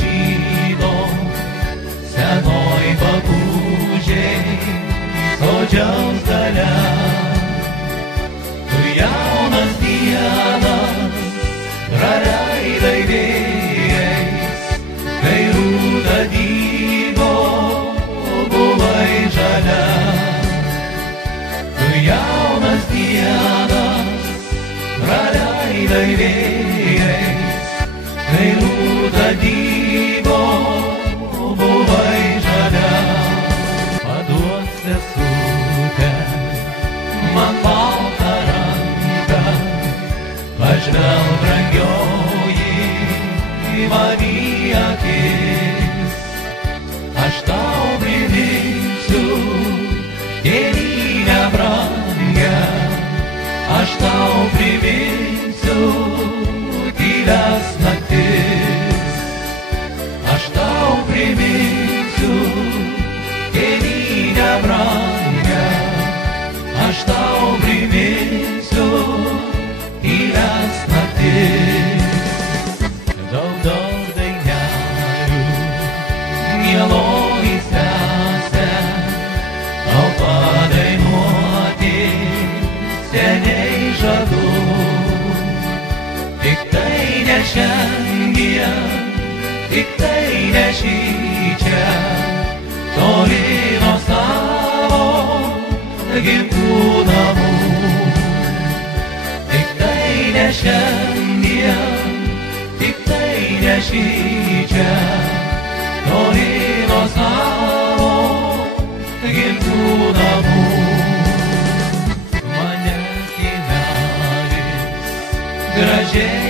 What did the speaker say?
žydo senoj bakūžiai sodžiaus gale. Tu jaunas dienas praleidai vėjais, kai rūta dygo buvai žalia. Tu jaunas dienas praleidai vėjais, kai rūta dygo buvai žalia. Paduok sesutę man baltą ranką, pažvelk brangioji į Mariją akis. Aš tau priminsiu tėvynę brangią, aš tau priminsiu tylias naktis. Aš tau priminsiu tėvynę brangią, aš tau priminsiu tylias naktis. Daug dainelių, mieloji sese, tau padainuoti seniai žadu. Tik tai ne šiandien, tik tai ne šičia, toli nuo savo gimtų namų. Tik tai ne šiandien, tik tai ne šičia, toli nuo savo gimtų namų. Mane kaimelis gražiai